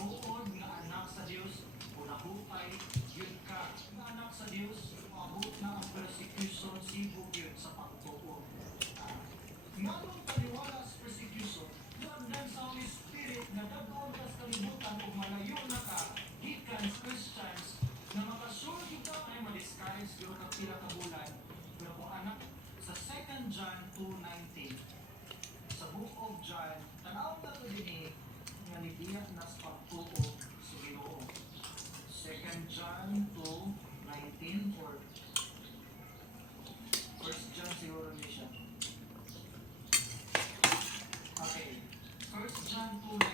tinuod nga anak sa Dios unahupay yun ka nga anak sa Dios maabot na ang persecution sibog yun sa pagtuo. Nganong paniwala sa persecution dan sa Holy Spirit na dagon ka sa kalibutan o malayo na ka gikan sa Christians na makasure kita ay ma-discourage pero kapila ka bulan pero kung anak sa 2 John 2:19 sa Book of John tanaw na ito din nga nibiyak na sa pagtuo sa Ginoo. 2 John 2:19 or 1 John siguro niya siya. Okay. 1 John 2:19